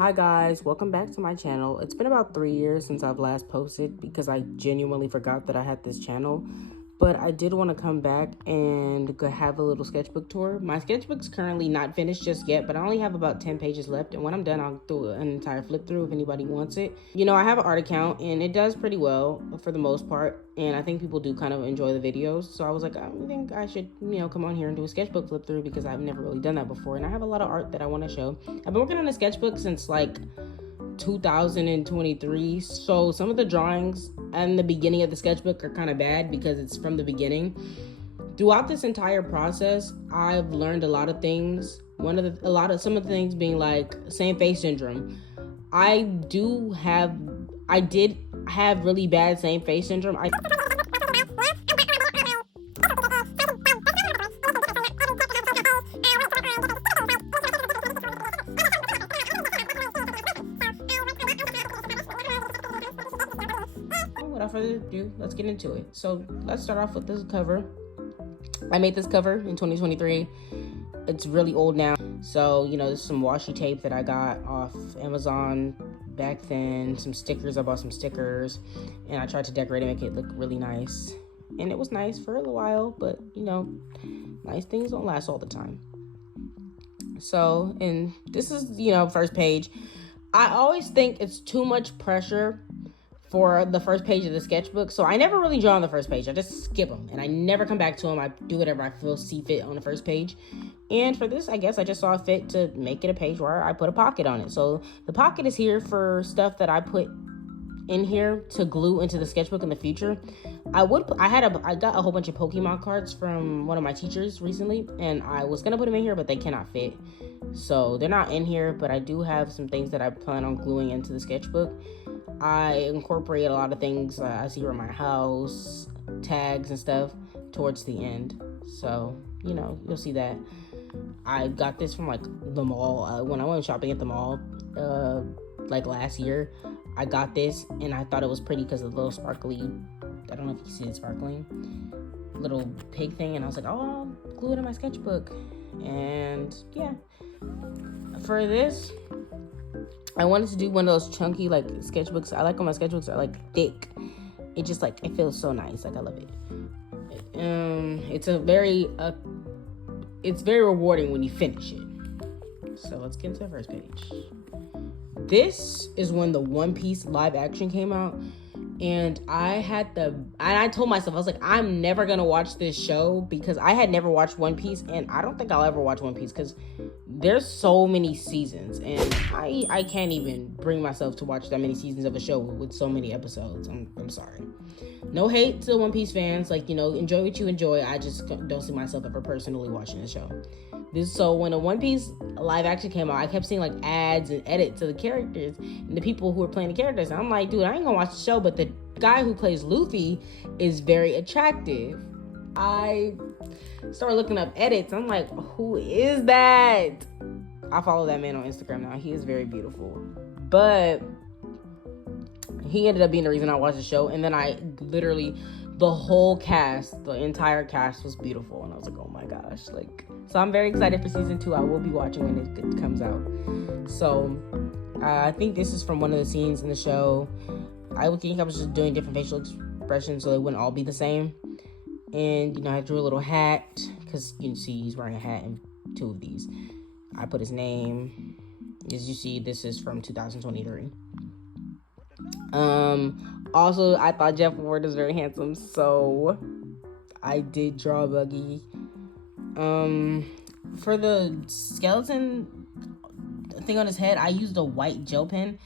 Hi guys, welcome back to my channel. It's been about 3 years since I've last posted because I genuinely forgot that I had this channel. But I did want to come back and have a little sketchbook tour. My sketchbook's currently not finished just yet, but I only have about 10 pages left. And when I'm done, I'll do an entire flip through if anybody wants it. You know, I have an art account and it does pretty well for the most part. And I think people do kind of enjoy the videos. So I was like, I think I should, come on here and do a sketchbook flip through because I've never really done that before. And I have a lot of art that I want to show. I've been working on a sketchbook since like 2023, so some of the drawings and the beginning of the sketchbook are kind of bad because it's from the beginning. Throughout this entire process, I've learned a lot of things. Some of the things being like same face syndrome. I did have really bad same face syndrome. Without further ado, let's get into it. So let's start off with this cover. I made this cover in 2023. It's really old now. So, there's some washi tape that I got off Amazon back then, some stickers. I bought some stickers and I tried to decorate it, make it look really nice. And it was nice for a little while, but nice things don't last all the time. So, and this is, first page. I always think it's too much pressure for the first page of the sketchbook, so I never really draw on the first page. I just skip them and I never come back to them. I do whatever I see fit on the first page. And for this, I guess I just saw fit to make it a page where I put a pocket on it. So the pocket is here for stuff that I put in here to glue into the sketchbook in the future. I got a whole bunch of Pokemon cards from one of my teachers recently, and I was gonna put them in here, but they cannot fit, so they're not in here. But I do have some things that I plan on gluing into the sketchbook. I incorporate a lot of things I see around my house, tags and stuff towards the end. So, you'll see that. I got this from like the mall. When I went shopping at the mall, like last year, I got this and I thought it was pretty because of the little sparkly, I don't know if you see it sparkling, little pig thing. And I was like, oh, I'll glue it in my sketchbook. And yeah, for this, I wanted to do one of those chunky like sketchbooks. I like when my sketchbooks are like thick. It just like, it feels so nice. Like I love it. It's very rewarding when you finish it. So let's get into the first page. This is when the One Piece live action came out. And I told myself, I was like, I'm never gonna watch this show because I had never watched One Piece, and I don't think I'll ever watch One Piece because there's so many seasons, and I can't even bring myself to watch that many seasons of a show with so many episodes. I'm sorry. No hate to One Piece fans, enjoy what you enjoy. I just don't see myself ever personally watching the show. So when a One Piece live action came out, I kept seeing like ads and edits to the characters and the people who were playing the characters. And I'm like, dude, I ain't gonna watch the show, but the guy who plays Luffy is very attractive. I started looking up edits. I'm like, who is that? I follow that man on Instagram now. He is very beautiful. But he ended up being the reason I watched the show. And then the whole cast, the entire cast was beautiful. And I was like, oh my gosh. So I'm very excited for season 2. I will be watching when it comes out. So I think this is from one of the scenes in the show. I think I was just doing different facial expressions so they wouldn't all be the same. And, I drew a little hat because you can see he's wearing a hat in 2 of these. I put his name. As you see, this is from 2023. Also, I thought Jeff Ward was very handsome, so I did draw Buggy. For the skeleton thing on his head, I used a white gel pen,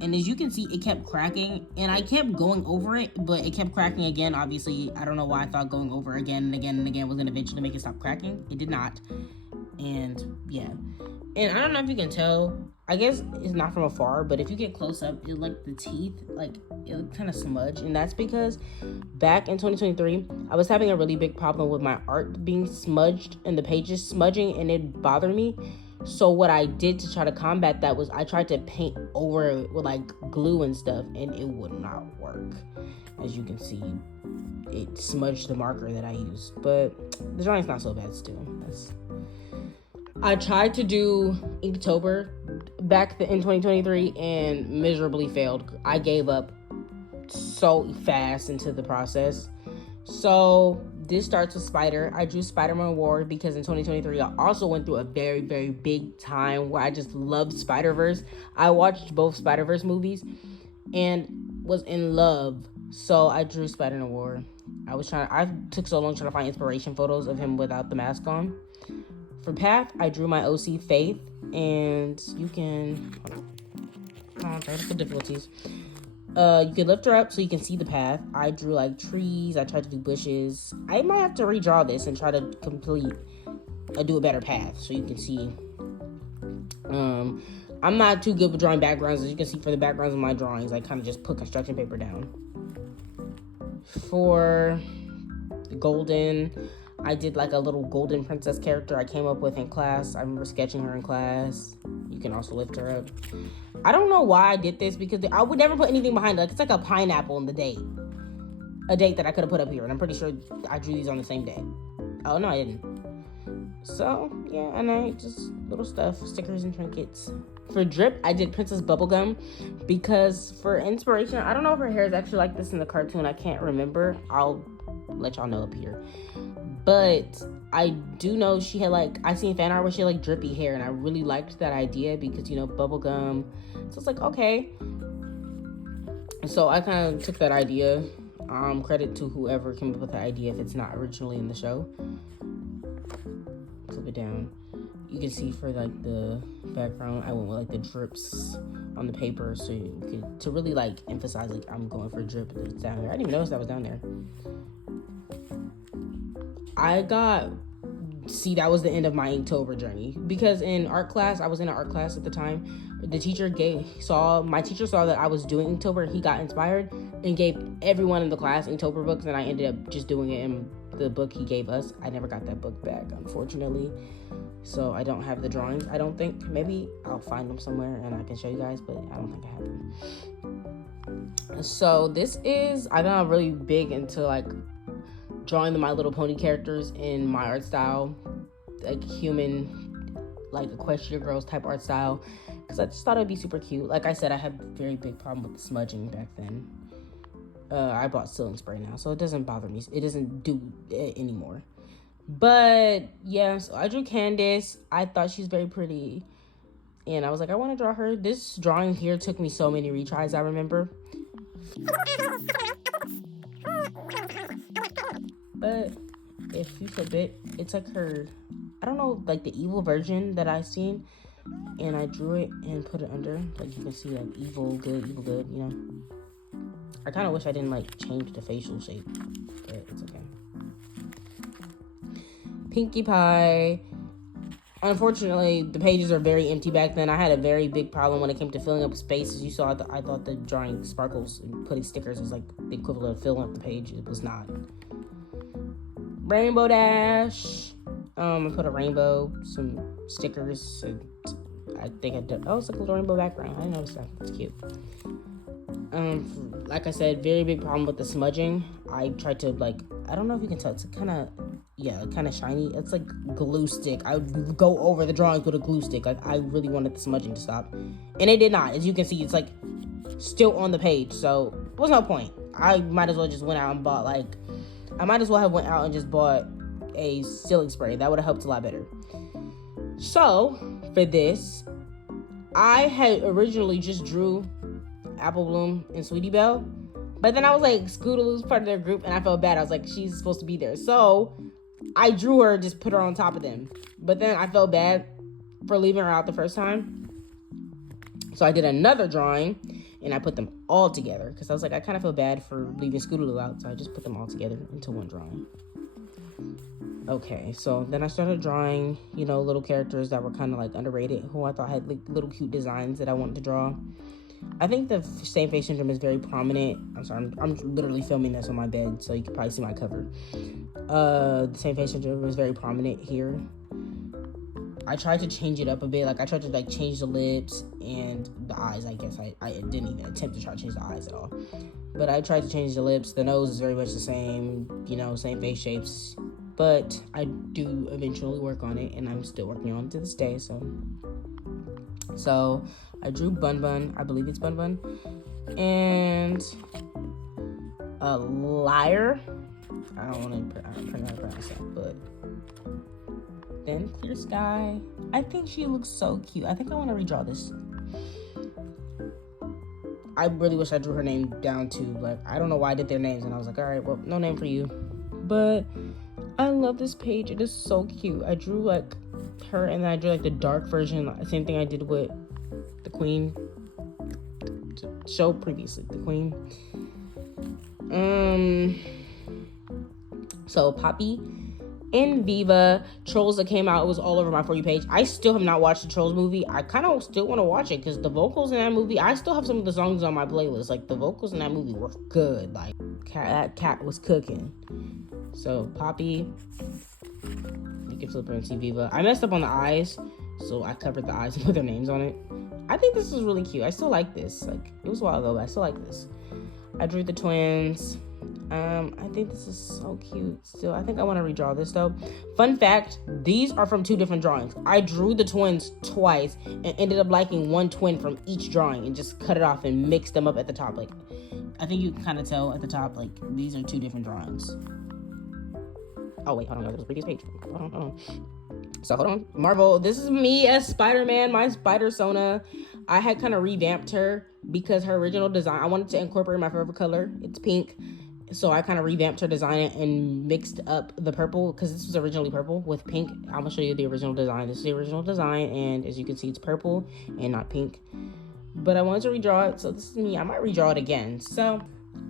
and as you can see, it kept cracking, and I kept going over it, but it kept cracking again. Obviously, I don't know why I thought going over again and again and again was gonna eventually make it stop cracking. It did not. And yeah, and I don't know if you can tell, I guess it's not from afar, but if you get close up, it like the teeth, like it look kind of smudged. And that's because back in 2023, I was having a really big problem with my art being smudged and the pages smudging, and it bothered me. So what I did to try to combat that was I tried to paint over it with like glue and stuff, and it would not work. As you can see, it smudged the marker that I used, but the drawing's not so bad still. I tried to do Inktober in 2023 and miserably failed. I gave up so fast into the process. So this starts with Spider. I drew Spider-Man War because in 2023 I also went through a very, very big time where I just loved Spider-Verse. I watched both Spider-Verse movies and was in love. So I drew Spider-Man War. I took so long trying to find inspiration photos of him without the mask on. For Path, I drew my OC Faith, and you can, technical difficulties. You can lift her up so you can see the path. I drew like trees. I tried to do bushes. I might have to redraw this and try to do a better path so you can see. I'm not too good with drawing backgrounds. As you can see for the backgrounds of my drawings, I kind of just put construction paper down. For Golden, I did like a little golden princess character I came up with in class. I remember sketching her in class. You can also lift her up. I don't know why I did this because I would never put anything behind it. Like, it's like a pineapple in the date. A date that I could have put up here. And I'm pretty sure I drew these on the same day. Oh, no, I didn't. So, yeah, and I just little stuff, stickers and trinkets. For Drip, I did Princess Bubblegum because for inspiration, I don't know if her hair is actually like this in the cartoon. I can't remember. I'll let y'all know up here. But I do know she had like, I seen fan art where she had like drippy hair, and I really liked that idea because, you know, bubblegum. So it's like, okay. So I kind of took that idea. Credit to whoever came up with the idea if it's not originally in the show. Flip it down. You can see for like the background, I went with like the drips on the paper, so you could, to really like emphasize like I'm going for a drip. It's down there. I didn't even notice that was down there. That was the end of my Inktober journey because in art class, I was in an art class at the time. The teacher saw that I was doing Inktober. He got inspired and gave everyone in the class Inktober books, and I ended up just doing it in the book he gave us. I never got that book back, unfortunately. So I don't have the drawings, I don't think. Maybe I'll find them somewhere and I can show you guys, but I don't think I have them. So I got really big into like drawing the My Little Pony characters in my art style, like human, like Equestria Girls type art style, because I just thought it'd be super cute. Like I said, I had a very big problem with the smudging back then. I bought sealing spray now, so it doesn't bother me. It doesn't do it anymore. But yeah, so I drew Candace. I thought she's very pretty, and I was like, I want to draw her. This drawing here took me so many retries, I remember. But if you flip it, it's like her, I don't know, like the evil version that I seen, and I drew it and put it under. Like you can see, like evil, good, you know. I kind of wish I didn't like change the facial shape, but it's okay. Pinkie Pie. Unfortunately, the pages are very empty back then. I had a very big problem when it came to filling up spaces. You saw, I thought the drawing sparkles and putting stickers was like the equivalent of filling up the page. It was not. Rainbow Dash. I put a rainbow, some stickers, and I think I did. Oh, it's like a little rainbow background. I noticed that. It's cute. Like I said, very big problem with the smudging. I tried to like, I don't know if you can tell, it's kind of shiny. It's like glue stick. I would go over the drawings with a glue stick. Like I really wanted the smudging to stop, and it did not. As you can see, it's like still on the page, so there was no point. I might as well just went out and bought a sealing spray. That would have helped a lot better. So for this, I had originally just drew Apple Bloom and Sweetie Belle, but then I was like, Scootaloo's part of their group, and I felt bad. I was like, she's supposed to be there, so I drew her, just put her on top of them. But then I felt bad for leaving her out the first time, so I did another drawing and I put them all together because I was like, I kind of feel bad for leaving Scootaloo out, so I just put them all together into one drawing. Okay, so then I started drawing, little characters that were kind of like underrated, who I thought had like little cute designs that I wanted to draw. I think the same face syndrome is very prominent. I'm sorry, I'm literally filming this on my bed, so you can probably see my cover. The same face syndrome was very prominent here. I tried to change it up a bit. Like I tried to like change the lips and the eyes. I guess I didn't even attempt to try to change the eyes at all. But I tried to change the lips. The nose is very much the same, same face shapes. But I do eventually work on it, and I'm still working on it to this day. So So I drew Bun Bun. I believe it's Bun Bun. And a liar. I don't know how to pronounce that, but then Clear Sky. I think she looks so cute. I think I want to redraw this. I really wish I drew her name down too. Like, I don't know why I did their names, and I was like, all right, well, no name for you. But I love this page. It is so cute. I drew like her, and then I drew like the dark version. Same thing I did with the Queen show previously. The Queen. So Poppy and Viva, Trolls that came out, it was all over my For You page. I still have not watched the Trolls movie. I kind of still want to watch it because the vocals in that movie, I still have some of the songs on my playlist. Like, the vocals in that movie were good. Like, that cat was cooking. So Poppy, you can flip her and see Viva. I messed up on the eyes, so I covered the eyes and put their names on it. I think this is really cute. I still like this. Like, it was a while ago, but I still like this. I drew the twins. I think this is so cute still. I think I want to redraw this though. Fun fact, these are from 2 different drawings. I drew the twins twice and ended up liking one twin from each drawing and just cut it off and mixed them up at the top. Like, I think you can kind of tell at the top, like, these are 2 different drawings. Oh wait, hold on, that was the previous page. Hold on. So hold on. Marvel, this is me as Spider-Man, my Spider-Sona. I had kind of revamped her because her original design, I wanted to incorporate my favorite color. It's pink. So I kind of revamped her design and mixed up the purple because this was originally purple with pink. I'm going to show you the original design. This is the original design, and as you can see, it's purple and not pink. But I wanted to redraw it, so this is me. I might redraw it again. So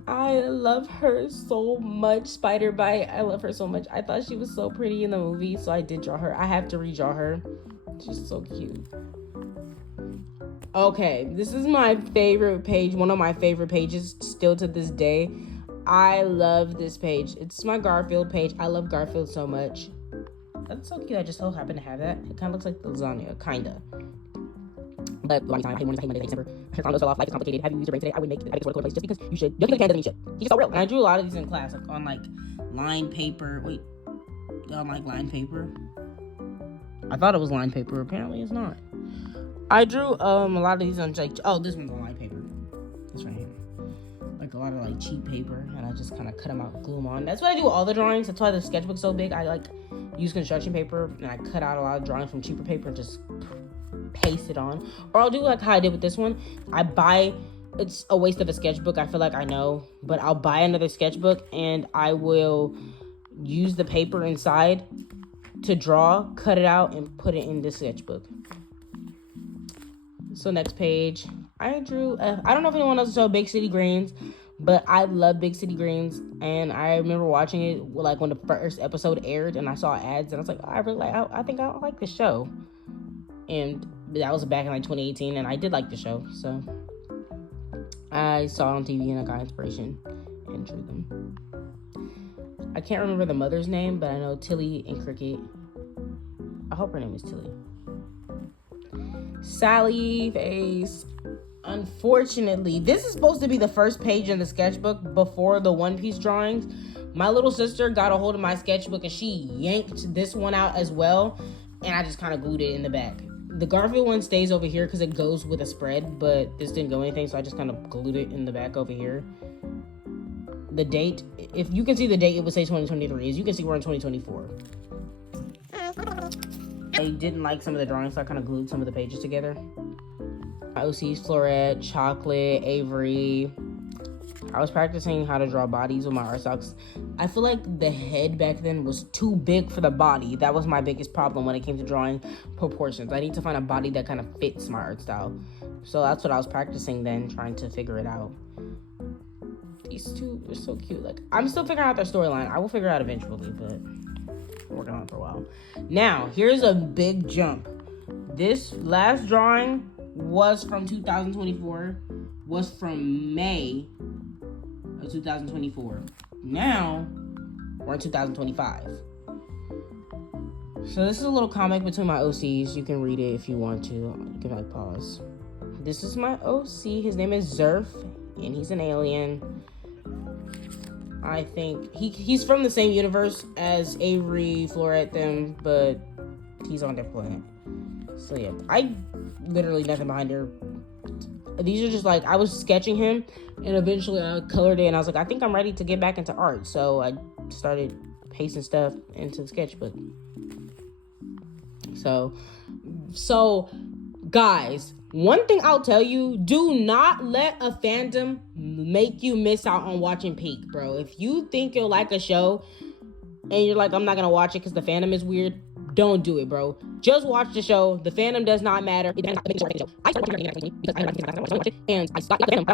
I love her so much, Spider-Bite. I love her so much. I thought she was so pretty in the movie, so I did draw her. I have to redraw her. She's so cute. Okay, this is my favorite page, one of my favorite pages still to this day. I love this page. It's my Garfield page. I love Garfield so much. That's so cute. I just so happen to have that. It kind of looks like lasagna, kinda. But long time, I hate Monday, December. Her condos fell off. Life is complicated. Have you used your brain today? I would make it a place just because you should. Just because you can doesn't mean you should. He's so real. And I drew a lot of these in class, like on like lined paper. Wait, on like lined paper. I thought it was lined paper. Apparently, it's not. I drew a lot of these on like, oh, this one's on lined paper. This right here. Like a lot of like cheap paper, and I just kind of cut them out, glue them on. That's what I do with all the drawings. That's why the sketchbook's so big. I like use construction paper, and I cut out a lot of drawings from cheaper paper and just paste it on. Or I'll do like how I did with this one. I buy, it's a waste of a sketchbook, I feel like, I know, but I'll buy another sketchbook and I will use the paper inside to draw, cut it out, and put it in the sketchbook. So next page, I drew, I don't know if anyone else saw Big City Greens, but I love Big City Greens, and I remember watching it like when the first episode aired, and I saw ads, and I was like, oh, I really like, I think I like the show, and that was back in like 2018, and I did like the show, so I saw it on TV, and I got inspiration, and drew them. I can't remember the mother's name, but I know Tilly and Cricket. I hope her name is Tilly. Sally face. Unfortunately, this is supposed to be the first page in the sketchbook before the One Piece drawings. My little sister got a hold of my sketchbook and she yanked this one out as well, and I just kind of glued it in the back. The Garfield one stays over here because it goes with a spread, but this didn't go anything, so I just kind of glued it in the back over here. The date, if you can see the date, it would say 2023. As you can see, we're in 2024. I didn't like some of the drawings, so I kind of glued some of the pages together. My OCs, Florette, Chocolate, Avery. I was practicing how to draw bodies with my art stocks. I feel like the head back then was too big for the body. That was my biggest problem when it came to drawing proportions. I need to find a body that kind of fits my art style. So that's what I was practicing then, trying to figure it out. These two are so cute. Like, I'm still figuring out their storyline. I will figure it out eventually, but I'm working on it for a while. Now, here's a big jump. This last drawing was from 2024, was from May of 2024. Now, we're in 2025. So this is a little comic between my OCs. You can read it if you want to. You can like pause. This is my OC. His name is Zerf, and he's an alien. I think he's from the same universe as Avery, Florette, them, but he's on their planet. So yeah, literally nothing behind her. These are just like, I was sketching him, and eventually I colored it, and I was like, I think I'm ready to get back into art. So I started pasting stuff into the sketchbook. So guys, one thing I'll tell you, do not let a fandom make you miss out on watching Peak, bro. If you think you'll like a show and you're like, I'm not gonna watch it because the fandom is weird, don't do it, bro. Just watch the show. The fandom does not matter. I started watching it because I watch it, and I stopped the fandom.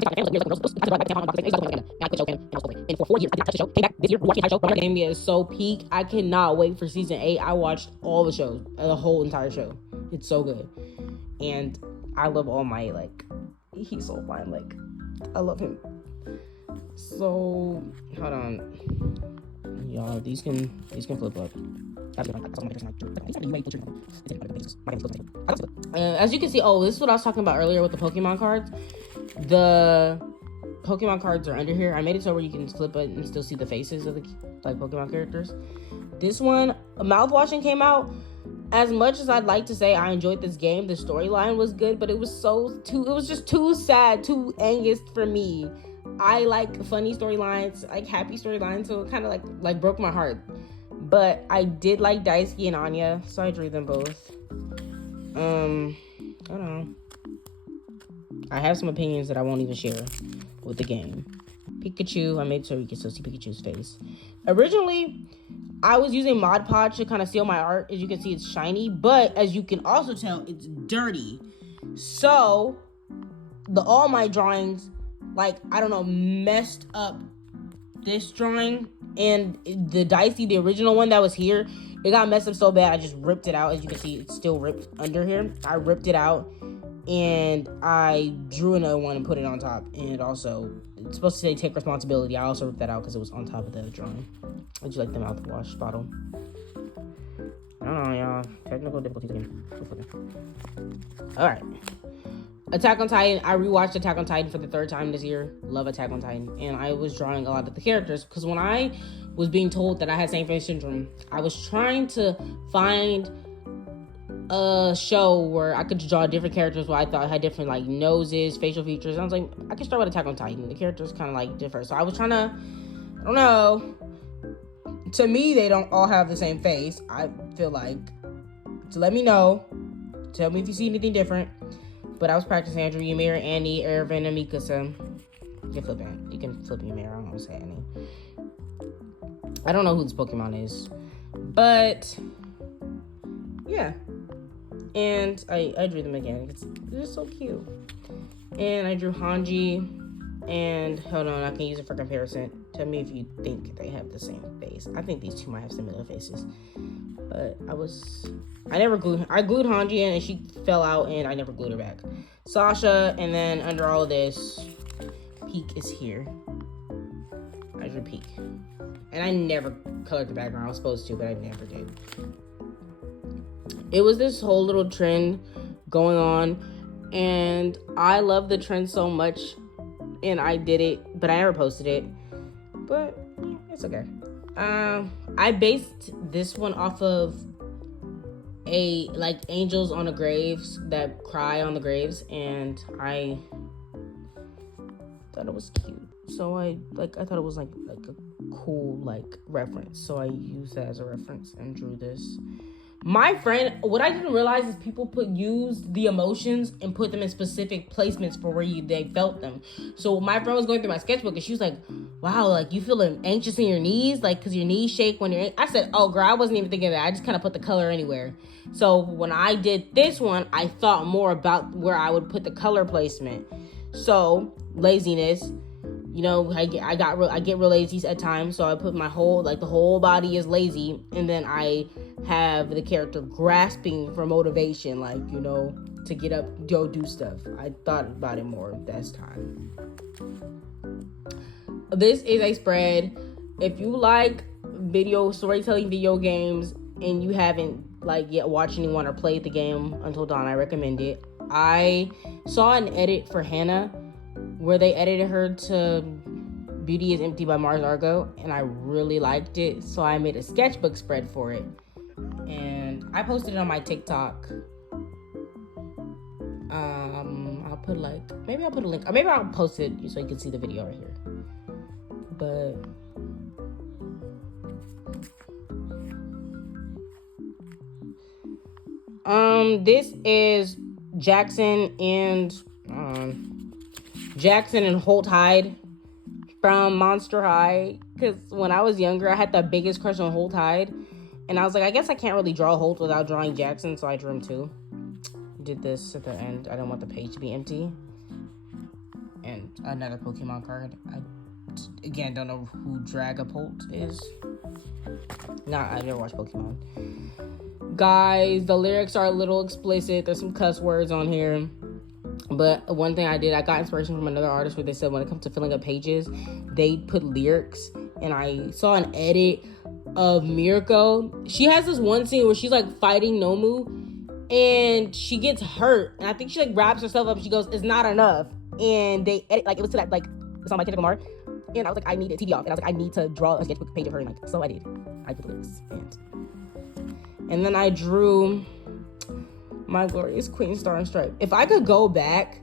And for 4 years, I didn't touch the show. Came back this year, watching the entire show. Game is so Peak. I cannot wait for season 8. I watched all the shows, the whole entire show. It's so good, and I love All Might. Like, he's so fine. Like, I love him. So hold on, y'all. These can flip up. As you can see, this is what I was talking about earlier with the Pokemon cards. The Pokemon cards are under here. I made it so where you can flip it and still see the faces of the Pokemon characters. This one, Mouthwashing, came out. As much as I'd like to say I enjoyed this game, the storyline was good, but it was just too sad, too angst for me. I like funny storylines, like happy storylines, so it kind of like broke my heart. But I did like Daisuke and Anya, so I drew them both. I don't know. I have some opinions that I won't even share with the game. Pikachu, I made sure you can still see Pikachu's face. Originally, I was using Mod Podge to kind of seal my art. As you can see, it's shiny, but as you can also tell, it's dirty. So, all my drawings, messed up this drawing, and the Dicey, the original one that was here, it got messed up so bad, I just ripped it out. As you can see, it's still ripped under here. I ripped it out, and I drew another one and put it on top. And also, it's supposed to say take responsibility. I also ripped that out because it was on top of the drawing. Would you like the mouthwash bottle? I don't know, y'all. Technical difficulties again. Alright. Attack on Titan. I rewatched Attack on Titan for the 3rd time this year. Love Attack on Titan. And I was drawing a lot of the characters, because when I was being told that I had same face syndrome, I was trying to find a show where I could draw different characters where I thought had different noses, facial features. And I was like, I can start with Attack on Titan. The characters kind of differ. So I was trying to, I don't know. To me, they don't all have the same face. I feel like, so let me know. Tell me if you see anything different. But I was practicing. I drew Ymir, Annie, Ervin, and Mikasa. You can flip Ymir. I don't want to say Annie. I don't know who this Pokemon is. But, yeah. And I drew them again. They're so cute. And I drew Hanji. And hold on, I can use it for comparison. Tell me if you think they have the same face. I think these two might have similar faces. But I glued Hanji in, and she fell out, and I never glued her back. Sasha, and then under all of this, Peak is here. I drew Peak. And I never colored the background. I was supposed to, but I never did. It was this whole little trend going on, and I love the trend so much, and I did it, but I never posted it. But it's okay. I based this one off of angels on the graves that cry on the graves, and I thought it was cute. So I thought it was like a cool reference. So I used that as a reference and drew this. My friend, what I didn't realize is people use the emotions and put them in specific placements for where they felt them. So my friend was going through my sketchbook, and she was like, wow, you feeling anxious in your knees? Because your knees shake when you're... I said, oh, girl, I wasn't even thinking of that. I just kind of put the color anywhere. So when I did this one, I thought more about where I would put the color placement. So, laziness... I get real lazy at times, so I put my whole, the whole body is lazy, and then I have the character grasping for motivation, to get up, go do stuff. I thought about it more this time. This is a spread. If you like storytelling video games, and you haven't, yet watched anyone or played the game Until Dawn, I recommend it. I saw an edit for Hannah, where they edited her to Beauty is Empty by Mars Argo, and I really liked it, so I made a sketchbook spread for it, and I posted it on my TikTok. I'll put like, maybe I'll put a link, or maybe I'll post it so you can see the video right here. But this is Jackson and Holt Hyde from Monster High. Because when I was younger, I had the biggest crush on Holt Hyde, and I was like, I guess I can't really draw Holt without drawing Jackson, so I drew him too. Did this at the end. I didn't want the page to be empty. And another Pokemon card. I again don't know who Dragapult is. I've never watched Pokemon. Guys, the lyrics are a little explicit. There's some cuss words on here. But one thing I did, I got inspiration from another artist where they said when it comes to filling up pages, they put lyrics. And I saw an edit of Mirko. She has this one scene where she's like fighting Nomu, and she gets hurt. And I think she like wraps herself up. She goes, "It's not enough." And they edit, like, it was to that, like, the song by Kendrick Lamar. And I was like, I need it, TV off. And I was like, I need to draw a sketchbook page of her. And like, so I did. I put the lyrics. And then I drew My Glorious Queen, Star and Stripe. If I could go back,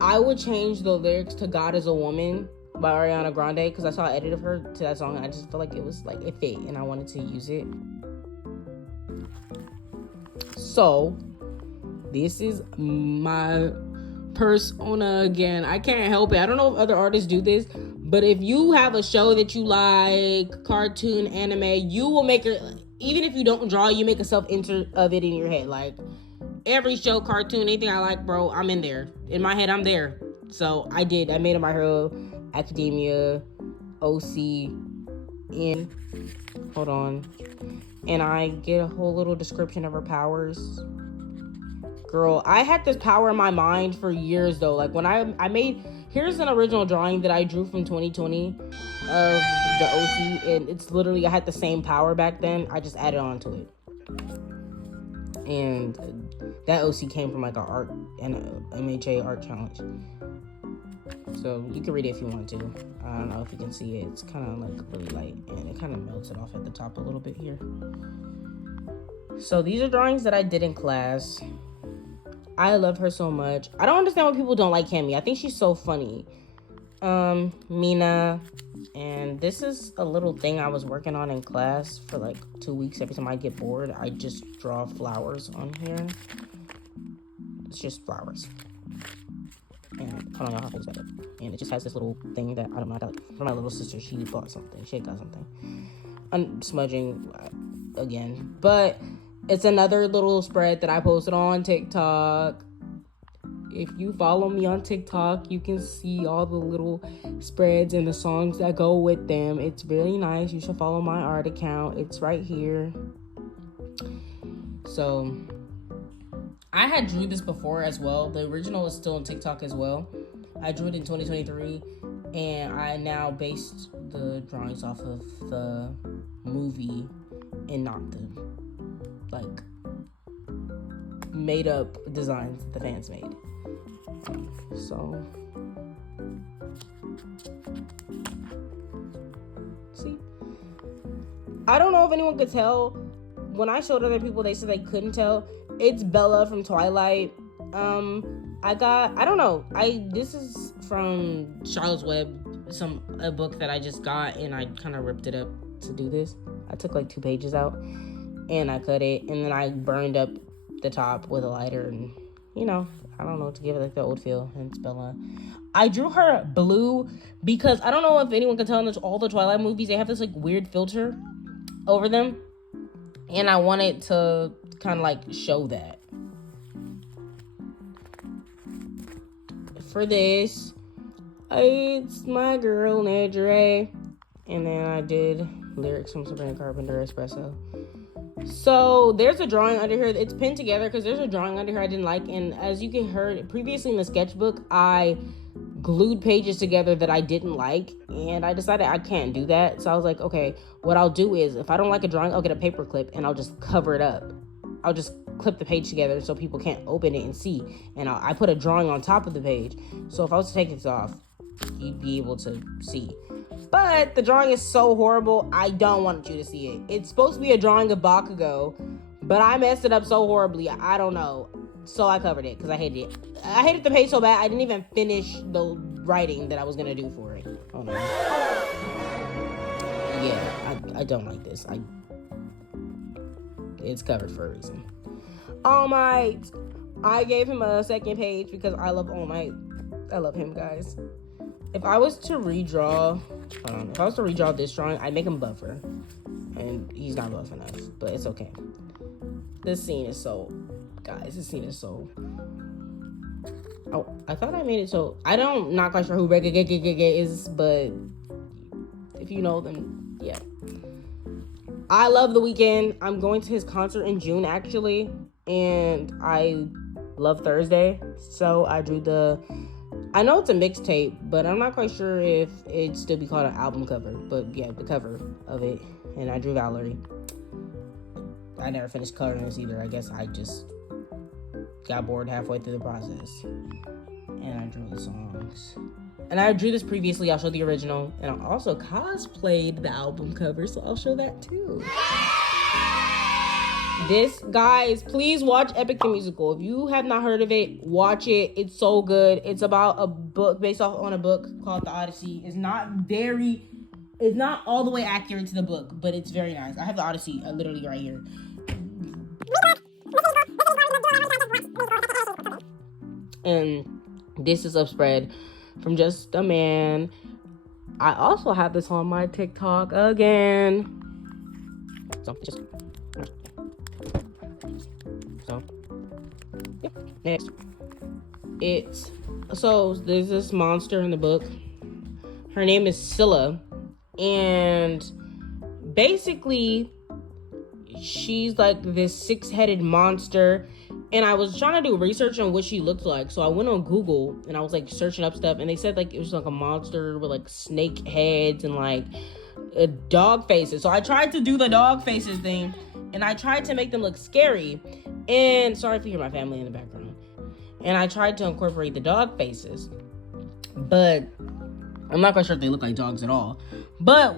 I would change the lyrics to God is a Woman by Ariana Grande, because I saw an edit of her to that song and I just felt like it was like, it fit and I wanted to use it. So this is my persona again. I can't help it. I don't know if other artists do this, but if you have a show that you like, cartoon, anime, you will make it. Even if you don't draw, you make a self-insert of it in your head. Like, every show, cartoon, anything I like, bro, I'm in there. In my head, I'm there. So I did. I made it My Hero Academia, OC, and hold on. And I get a whole little description of her powers. Girl, I had this power in my mind for years, though. Like, when I made... Here's an original drawing that I drew from 2020 of the OC, and it's literally, I had the same power back then. I just added on to it. And that OC came from like an art and a MHA art challenge. So you can read it if you want to. I don't know if you can see it. It's kind of like really light, and it kind of melts it off at the top a little bit here. So these are drawings that I did in class. I love her so much. I don't understand why people don't like Cammy. I think she's so funny. Mina. And this is a little thing I was working on in class for like 2 weeks. Every time I get bored, I just draw flowers on here. It's just flowers. And hold on, y'all, hold that up. And it just has this little thing that I don't know. Like, for my little sister, she bought something. She had got something. I'm smudging again, but it's another little spread that I posted on TikTok. If you follow me on TikTok, you can see all the little spreads and the songs that go with them. It's really nice. You should follow my art account. It's right here. So I had drew this before as well. The original is still on TikTok as well. I drew it in 2023, and I now based the drawings off of the movie and not the like made up designs the fans made. So see, I don't know if anyone could tell. When I showed other people, they said they couldn't tell. It's Bella from Twilight. I don't know. This is from Charlotte's Web, a book that I just got, and I kind of ripped it up to do this. I took like 2 pages out and I cut it, and then I burned up the top with a lighter, and I don't know, to give it like the old feel. And it's Bella. I drew her blue because I don't know if anyone can tell in all the Twilight movies, they have this like weird filter over them, and I wanted to kind of like show that. For this, it's my girl Nedre, and then I did lyrics from Sabrina Carpenter, Espresso. So there's a drawing under here. It's pinned together because there's a drawing under here I didn't like, and as you can heard previously in the sketchbook, I glued pages together that I didn't like, and I decided I can't do that. So I was like, okay, what I'll do is, if I don't like a drawing, I'll get a paper clip and I'll just cover it up. I'll just clip the page together so people can't open it and see, and I put a drawing on top of the page, so if I was to take this off, you'd be able to see. But the drawing is so horrible, I don't want you to see it. It's supposed to be a drawing of Bakugo, but I messed it up so horribly. I don't know. So I covered it because I hated it. I hated the page so bad I didn't even finish the writing that I was gonna do for it. Oh no. Yeah, I don't like this. It's covered for a reason. All Might. I gave him a second page because I love All Might. I love him, guys. If I was to redraw this drawing, I'd make him buffer. And he's not buff enough, but it's okay. This scene is so... Oh, I thought I made it so... not quite sure who Reggae is, but if you know them, yeah. I love The Weeknd. I'm going to his concert in June, actually, and I love Thursday, so I drew I know it's a mixtape, but I'm not quite sure if it'd still be called an album cover, but yeah, the cover of it, and I drew Valerie. I never finished coloring this either. I guess I just got bored halfway through the process, and I drew the songs. And I drew this previously. I'll show the original. And I also cosplayed the album cover, so I'll show that too. This, guys, please watch Epic the Musical. If you have not heard of it, watch it. It's so good. It's about a book based on a book called The Odyssey. It's not all the way accurate to the book, but it's very nice. I have The Odyssey literally right here. And this is a spread from Just a Man. I also have this on my TikTok again. Yeah, next. There's this monster in the book. Her name is Scylla. And basically, she's like this 6-headed monster. And I was trying to do research on what she looked like. So I went on Google and I was like searching up stuff. And they said like it was like a monster with like snake heads and like dog faces. So I tried to do the dog faces thing. And I tried to make them look scary. And sorry if you hear my family in the background. And I tried to incorporate the dog faces. But I'm not quite sure if they look like dogs at all. But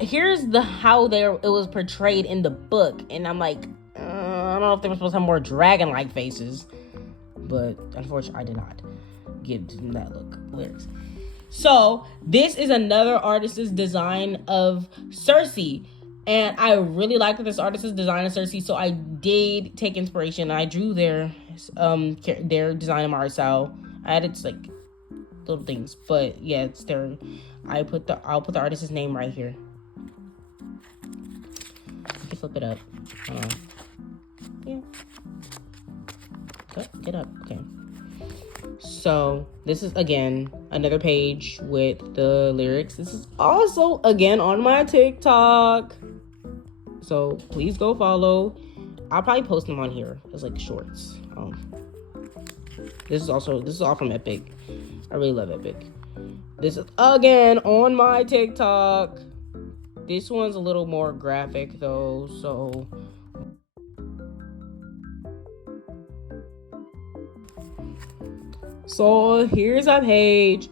here's how it was portrayed in the book. And I'm like, I don't know if they were supposed to have more dragon-like faces, but unfortunately, I did not give them that look. Lyrics. So this is another artist's design of Cersei, and I really like this artist's design of Cersei. So I did take inspiration. I drew their design of Marcel. I added like little things, but yeah, it's their. I'll put the artist's name right here. You can flip it up. Yeah. Get up. Okay. So this is again another page with the lyrics. This is also again on my TikTok. So please go follow. I'll probably post them on here as like shorts. This is all from Epic. I really love Epic. This is again on my TikTok. This one's a little more graphic though, so here's a page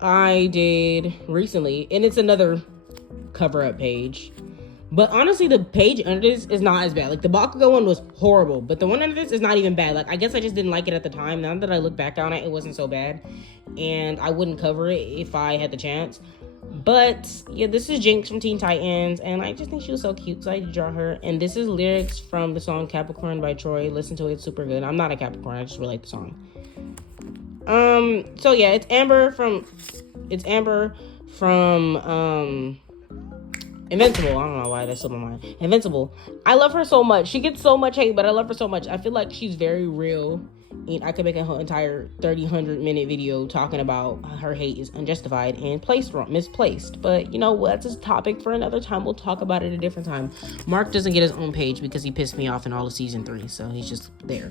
I did recently, and it's another cover-up page. But honestly, the page under this is not as bad. Like, the Bakugo one was horrible, but the one under this is not even bad. Like, I guess I just didn't like it at the time. Now that I look back on it, it wasn't so bad. And I wouldn't cover it if I had the chance. But, yeah, this is Jinx from Teen Titans, and I just think she was so cute, so I had to draw her. And this is lyrics from the song Capricorn by Troy. Listen to it, it's super good. I'm not a Capricorn, I just really like the song. So yeah, it's Amber from Invincible. I don't know why that's still in my mind. Invincible. I love her so much. She gets so much hate, but I love her so much. I feel like she's very real. And I could make an entire 100-minute video talking about her hate is unjustified and misplaced. But you know, that's a topic for another time. We'll talk about it at a different time. Mark doesn't get his own page because he pissed me off in all of season 3, so he's just there.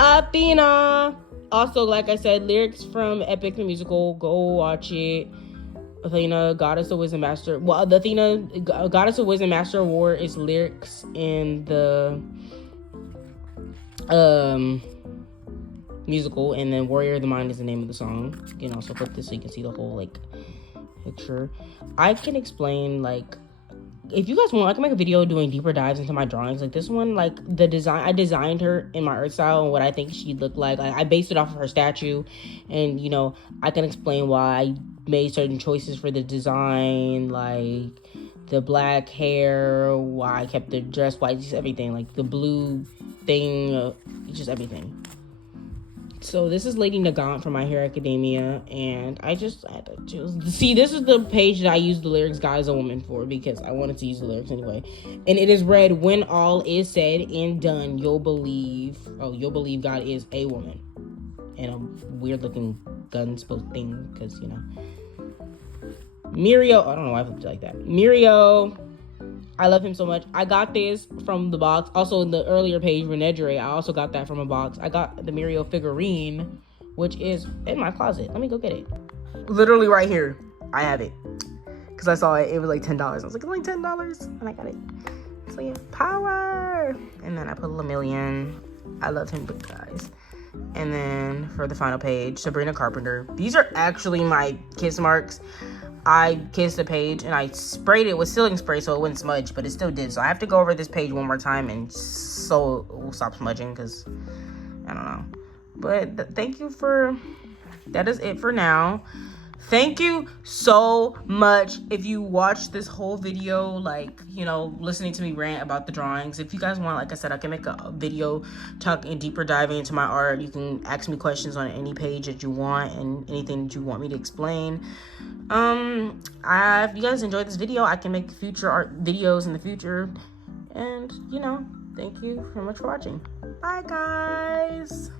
Athena. Also, like I said, lyrics from Epic the Musical. Go watch it. Athena, Goddess of Wisdom Master. Well, the Athena, Goddess of Wisdom Master Award is lyrics in the musical, and then Warrior of the Mind is the name of the song. You can also flip this so you can see the whole like picture. I can explain like if you guys want, I can make a video doing deeper dives into my drawings. Like this one, like the design, I designed her in my art style and what I think she'd look like. I based it off of her statue, and you know, I can explain why I made certain choices for the design, like the black hair, why I kept the dress white, just everything, like the blue thing, just everything. So this is Lady Nagant from My Hero Academia, and I had to choose. See, this is the page that I used the lyrics "God is a woman" for, because I wanted to use the lyrics anyway. And it is read, "When all is said and done, you'll believe God is a woman." And a weird looking gun supposed thing, because you know. Mirio, I don't know why I looked like that. Mirio, I love him so much. I got this from the box. Also, in the earlier page, Renegere, I also got that from a box. I got the Mirio figurine, which is in my closet. Let me go get it. Literally right here. I have it. Because I saw it. It was like $10. I was like, it's only $10. And I got it. So yeah, power. And then I put Lemillion. I love him, but guys. And then for the final page, Sabrina Carpenter. These are actually my kiss marks. I kissed the page and I sprayed it with sealing spray so it wouldn't smudge, but it still did. So I have to go over this page one more time and so it will stop smudging, because I don't know. But thank you for, that is it for now. Thank you so much if you watched this whole video, like, you know, listening to me rant about the drawings. If you guys want, like I said, I can make a video talking deeper diving into my art. You can ask me questions on any page that you want and anything that you want me to explain. If you guys enjoyed this video, I can make future art videos in the future. And, you know, thank you very much for watching. Bye, guys.